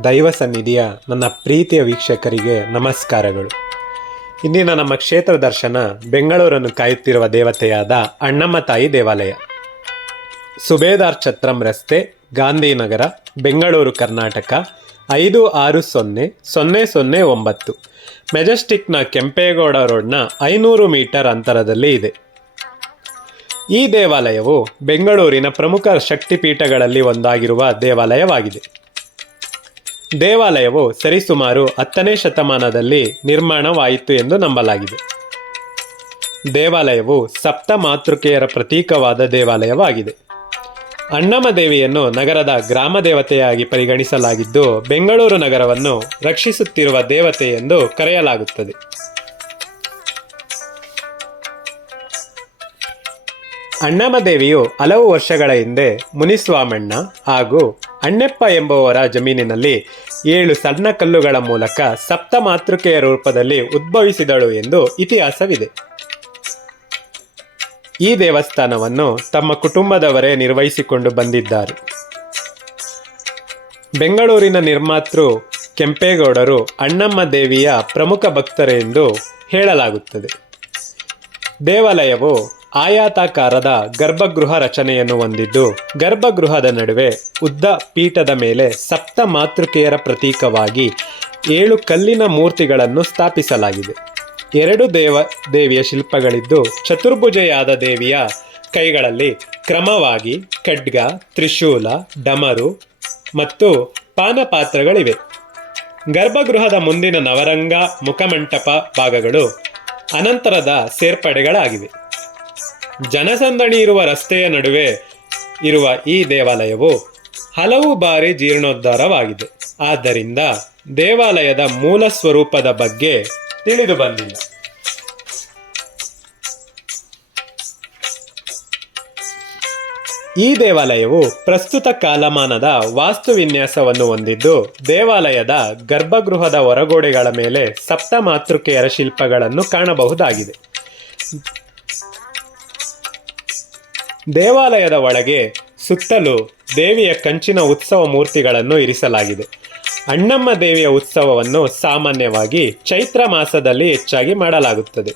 ದೈವ ಸನ್ನಿಧಿಯ ನನ್ನ ಪ್ರೀತಿಯ ವೀಕ್ಷಕರಿಗೆ ನಮಸ್ಕಾರಗಳು. ಇಂದಿನ ನಮ್ಮ ಕ್ಷೇತ್ರ ದರ್ಶನ ಬೆಂಗಳೂರನ್ನು ಕಾಯುತ್ತಿರುವ ದೇವತೆಯಾದ ಅಣ್ಣಮ್ಮ ತಾಯಿ ದೇವಾಲಯ. ಸುಬೇದಾರ್ ಛತ್ರಂ ರಸ್ತೆ, ಗಾಂಧಿನಗರ, ಬೆಂಗಳೂರು, ಕರ್ನಾಟಕ, ಐದು ಆರು ಸೊನ್ನೆ ಸೊನ್ನೆ ಸೊನ್ನೆ ಒಂಬತ್ತು. ಮೆಜೆಸ್ಟಿಕ್ನ ಕೆಂಪೇಗೌಡ ರೋಡ್ನ ಐನೂರು ಮೀಟರ್ ಅಂತರದಲ್ಲಿ ಇದೆ. ಈ ದೇವಾಲಯವು ಬೆಂಗಳೂರಿನ ಪ್ರಮುಖ ಶಕ್ತಿಪೀಠಗಳಲ್ಲಿ ಒಂದಾಗಿರುವ ದೇವಾಲಯವಾಗಿದೆ. ದೇವಾಲಯವು ಸರಿಸುಮಾರು ಹತ್ತನೇ ಶತಮಾನದಲ್ಲಿ ನಿರ್ಮಾಣವಾಯಿತು ಎಂದು ನಂಬಲಾಗಿದೆ. ದೇವಾಲಯವು ಸಪ್ತ ಮಾತೃಕೆಯರ ಪ್ರತೀಕವಾದ ದೇವಾಲಯವಾಗಿದೆ. ಅಣ್ಣಮ್ಮ ದೇವಿಯನ್ನು ನಗರದ ಗ್ರಾಮ ದೇವತೆಯಾಗಿ ಪರಿಗಣಿಸಲಾಗಿದ್ದು, ಬೆಂಗಳೂರು ನಗರವನ್ನು ರಕ್ಷಿಸುತ್ತಿರುವ ದೇವತೆ ಎಂದು ಕರೆಯಲಾಗುತ್ತದೆ. ಅಣ್ಣಮ್ಮ ದೇವಿಯು ಹಲವು ವರ್ಷಗಳ ಹಿಂದೆ ಮುನಿಸ್ವಾಮಣ್ಣ ಹಾಗೂ ಅಣ್ಣೆಪ್ಪ ಎಂಬುವರ ಜಮೀನಿನಲ್ಲಿ ಏಳು ಸಣ್ಣ ಕಲ್ಲುಗಳ ಮೂಲಕ ಸಪ್ತ ಮಾತೃಕೆಯ ರೂಪದಲ್ಲಿ ಉದ್ಭವಿಸಿದಳು ಎಂದು ಇತಿಹಾಸವಿದೆ. ಈ ದೇವಸ್ಥಾನವನ್ನು ತಮ್ಮ ಕುಟುಂಬದವರೇ ನಿರ್ವಹಿಸಿಕೊಂಡು ಬಂದಿದ್ದಾರೆ. ಬೆಂಗಳೂರಿನ ನಿರ್ಮಾತೃ ಕೆಂಪೇಗೌಡರು ಅಣ್ಣಮ್ಮ ದೇವಿಯ ಪ್ರಮುಖ ಭಕ್ತರು ಎಂದು ಹೇಳಲಾಗುತ್ತದೆ. ದೇವಾಲಯವು ಆಯಾತಾಕಾರದ ಗರ್ಭಗೃಹ ರಚನೆಯನ್ನು ಹೊಂದಿದ್ದು, ಗರ್ಭಗೃಹದ ನಡುವೆ ಉದ್ದ ಪೀಠದ ಮೇಲೆ ಸಪ್ತ ಮಾತೃಕೆಯರ ಪ್ರತೀಕವಾಗಿ ಏಳು ಕಲ್ಲಿನ ಮೂರ್ತಿಗಳನ್ನು ಸ್ಥಾಪಿಸಲಾಗಿದೆ. ಎರಡು ದೇವ, ದೇವಿಯ ಶಿಲ್ಪಗಳಿದ್ದು, ಚತುರ್ಭುಜೆಯಾದ ದೇವಿಯ ಕೈಗಳಲ್ಲಿ ಕ್ರಮವಾಗಿ ಖಡ್ಗ, ತ್ರಿಶೂಲ, ಡಮರು ಮತ್ತು ಪಾನಪಾತ್ರಗಳಿವೆ. ಗರ್ಭಗೃಹದ ಮುಂದಿನ ನವರಂಗ, ಮುಖಮಂಟಪ ಭಾಗಗಳು ಅನಂತರದ ಸೇರ್ಪಡೆಗಳಾಗಿವೆ. ಜನಸಂದಣಿ ಇರುವ ರಸ್ತೆಯ ನಡುವೆ ಇರುವ ಈ ದೇವಾಲಯವು ಹಲವು ಬಾರಿ ಜೀರ್ಣೋದ್ಧಾರವಾಗಿದೆ. ಆದ್ದರಿಂದ ದೇವಾಲಯದ ಮೂಲ ಸ್ವರೂಪದ ಬಗ್ಗೆ ತಿಳಿದು ಬಂದಿಲ್ಲ. ಈ ದೇವಾಲಯವು ಪ್ರಸ್ತುತ ಕಾಲಮಾನದ ವಾಸ್ತು ವಿನ್ಯಾಸವನ್ನು ಹೊಂದಿದ್ದು, ದೇವಾಲಯದ ಗರ್ಭಗೃಹದ ಹೊರಗೋಡೆಗಳ ಮೇಲೆ ಸಪ್ತ ಮಾತೃಕೆಯರ ಶಿಲ್ಪಗಳನ್ನು ಕಾಣಬಹುದಾಗಿದೆ. ದೇವಾಲಯದ ಒಳಗೆ ಸುತ್ತಲೂ ದೇವಿಯ ಕಂಚಿನ ಉತ್ಸವ ಮೂರ್ತಿಗಳನ್ನು ಇರಿಸಲಾಗಿದೆ. ಅಣ್ಣಮ್ಮ ದೇವಿಯ ಉತ್ಸವವನ್ನು ಸಾಮಾನ್ಯವಾಗಿ ಚೈತ್ರ ಮಾಸದಲ್ಲಿ ಹೆಚ್ಚಾಗಿ ಮಾಡಲಾಗುತ್ತದೆ.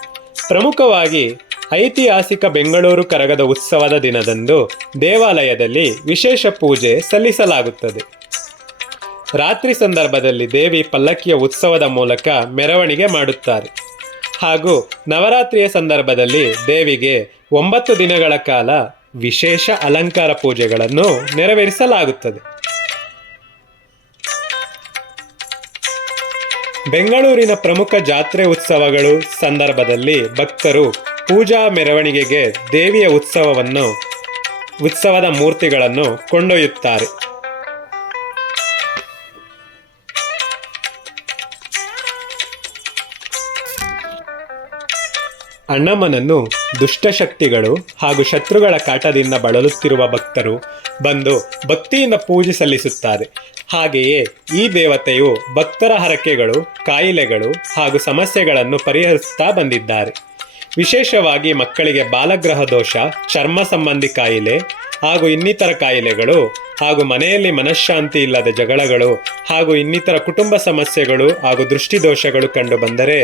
ಪ್ರಮುಖವಾಗಿ ಐತಿಹಾಸಿಕ ಬೆಂಗಳೂರು ಕರಗದ ಉತ್ಸವದ ದಿನದಂದು ದೇವಾಲಯದಲ್ಲಿ ವಿಶೇಷ ಪೂಜೆ ಸಲ್ಲಿಸಲಾಗುತ್ತದೆ. ರಾತ್ರಿ ಸಂದರ್ಭದಲ್ಲಿ ದೇವಿ ಪಲ್ಲಕ್ಕಿಯ ಉತ್ಸವದ ಮೂಲಕ ಮೆರವಣಿಗೆ ಮಾಡುತ್ತಾರೆ. ಹಾಗೂ ನವರಾತ್ರಿಯ ಸಂದರ್ಭದಲ್ಲಿ ದೇವಿಗೆ ಒಂಬತ್ತು ದಿನಗಳ ಕಾಲ ವಿಶೇಷ ಅಲಂಕಾರ ಪೂಜೆಗಳನ್ನು ನೆರವೇರಿಸಲಾಗುತ್ತದೆ. ಬೆಂಗಳೂರಿನ ಪ್ರಮುಖ ಜಾತ್ರೆ ಉತ್ಸವಗಳು ಸಂದರ್ಭದಲ್ಲಿ ಭಕ್ತರು ಪೂಜಾ ಮೆರವಣಿಗೆಗೆ ದೇವಿಯ ಉತ್ಸವವನ್ನು, ಉತ್ಸವದ ಮೂರ್ತಿಗಳನ್ನು ಕೊಂಡೊಯ್ಯುತ್ತಾರೆ. ಅಣ್ಣಮ್ಮನನ್ನು ದುಷ್ಟಶಕ್ತಿಗಳು ಹಾಗೂ ಶತ್ರುಗಳ ಕಾಟದಿಂದ ಬಳಲುತ್ತಿರುವ ಭಕ್ತರು ಬಂದು ಭಕ್ತಿಯಿಂದ ಪೂಜೆ ಸಲ್ಲಿಸುತ್ತಾರೆ. ಹಾಗೆಯೇ ಈ ದೇವತೆಯು ಭಕ್ತರ ಹರಕೆಗಳು, ಕಾಯಿಲೆಗಳು ಹಾಗೂ ಸಮಸ್ಯೆಗಳನ್ನು ಪರಿಹರಿಸುತ್ತಾ ಬಂದಿದ್ದಾರೆ. ವಿಶೇಷವಾಗಿ ಮಕ್ಕಳಿಗೆ ಬಾಲಗ್ರಹ ದೋಷ, ಚರ್ಮ ಸಂಬಂಧಿ ಕಾಯಿಲೆ ಹಾಗೂ ಇನ್ನಿತರ ಕಾಯಿಲೆಗಳು ಹಾಗೂ ಮನೆಯಲ್ಲಿ ಮನಃಶಾಂತಿ ಇಲ್ಲದ ಜಗಳಗಳು ಹಾಗೂ ಇನ್ನಿತರ ಕುಟುಂಬ ಸಮಸ್ಯೆಗಳು ಹಾಗೂ ದೃಷ್ಟಿದೋಷಗಳು ಕಂಡು ಬಂದರೆ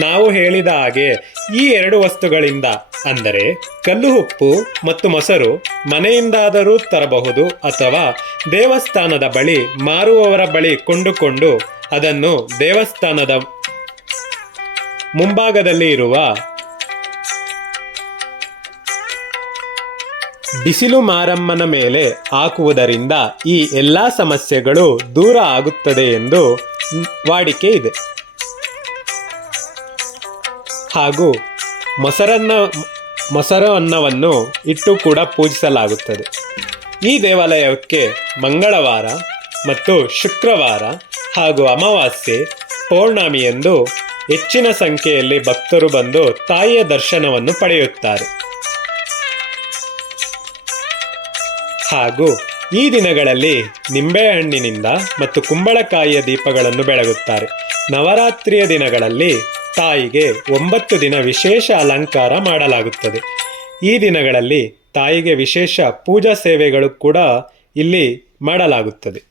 ನಾವು ಹೇಳಿದ ಹಾಗೆ ಈ ಎರಡು ವಸ್ತುಗಳಿಂದ ಅಂದರೆ ಕಲ್ಲು ಉಪ್ಪು ಮತ್ತು ಮೊಸರು ಮನೆಯಿಂದಾದರೂ ತರಬಹುದು ಅಥವಾ ದೇವಸ್ಥಾನದ ಬಳಿ ಮಾರುವವರ ಬಳಿ ಕೊಂಡುಕೊಂಡು ಅದನ್ನು ದೇವಸ್ಥಾನದ ಮುಂಭಾಗದಲ್ಲಿ ಇರುವ ಬಿಸಿಲು ಮಾರಮ್ಮನ ಮೇಲೆ ಹಾಕುವುದರಿಂದ ಈ ಎಲ್ಲ ಸಮಸ್ಯೆಗಳು ದೂರ ಆಗುತ್ತದೆ ಎಂದು ವಾಡಿಕೆ ಇದೆ. ಹಾಗೂ ಮೊಸರನ್ನ ಮೊಸರು ಅನ್ನವನ್ನು ಇಟ್ಟು ಕೂಡ ಪೂಜಿಸಲಾಗುತ್ತದೆ. ಈ ದೇವಾಲಯಕ್ಕೆ ಮಂಗಳವಾರ ಮತ್ತು ಶುಕ್ರವಾರ ಹಾಗೂ ಅಮಾವಾಸ್ಯೆ ಪೌರ್ಣಮಿಯಂದು ಹೆಚ್ಚಿನ ಸಂಖ್ಯೆಯಲ್ಲಿ ಭಕ್ತರು ಬಂದು ತಾಯಿಯ ದರ್ಶನವನ್ನು ಪಡೆಯುತ್ತಾರೆ. ಹಾಗೂ ಈ ದಿನಗಳಲ್ಲಿ ನಿಂಬೆಹಣ್ಣಿನಿಂದ ಮತ್ತು ಕುಂಬಳಕಾಯಿಯ ದೀಪಗಳನ್ನು ಬೆಳಗುತ್ತಾರೆ. ನವರಾತ್ರಿಯ ದಿನಗಳಲ್ಲಿ ತಾಯಿಗೆ ಒಂಬತ್ತು ದಿನ ವಿಶೇಷ ಅಲಂಕಾರ ಮಾಡಲಾಗುತ್ತದೆ. ಈ ದಿನಗಳಲ್ಲಿ ತಾಯಿಗೆ ವಿಶೇಷ ಪೂಜಾ ಸೇವೆಗಳು ಕೂಡ ಇಲ್ಲಿ ಮಾಡಲಾಗುತ್ತದೆ.